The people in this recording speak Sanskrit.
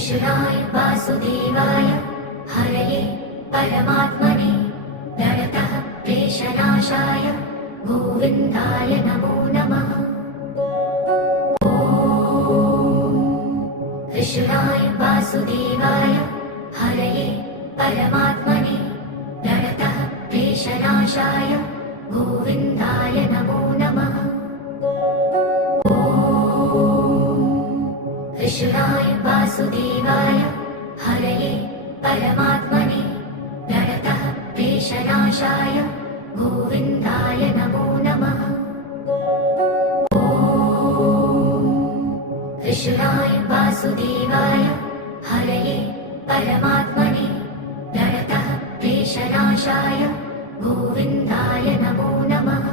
कृष्णाय वासुदेवाय हरये परमात्मने प्रणतः क्लेशनाशाय गोविन्दाय नमो नमः। कृष्णाय वासुदेवाय हरये परमात्मने प्रणतः क्लेशनाशाय गोविन्दाय नमो नमः। कृष्णाय वासुदेवाय हरये परमात्मने प्रणतः क्लेशनाशाय गोविन्दाय नमो नमः। कृष्णाय वासुदेवाय हरये परमात्मने प्रणतः क्लेशनाशाय गोविन्दाय नमो नमः।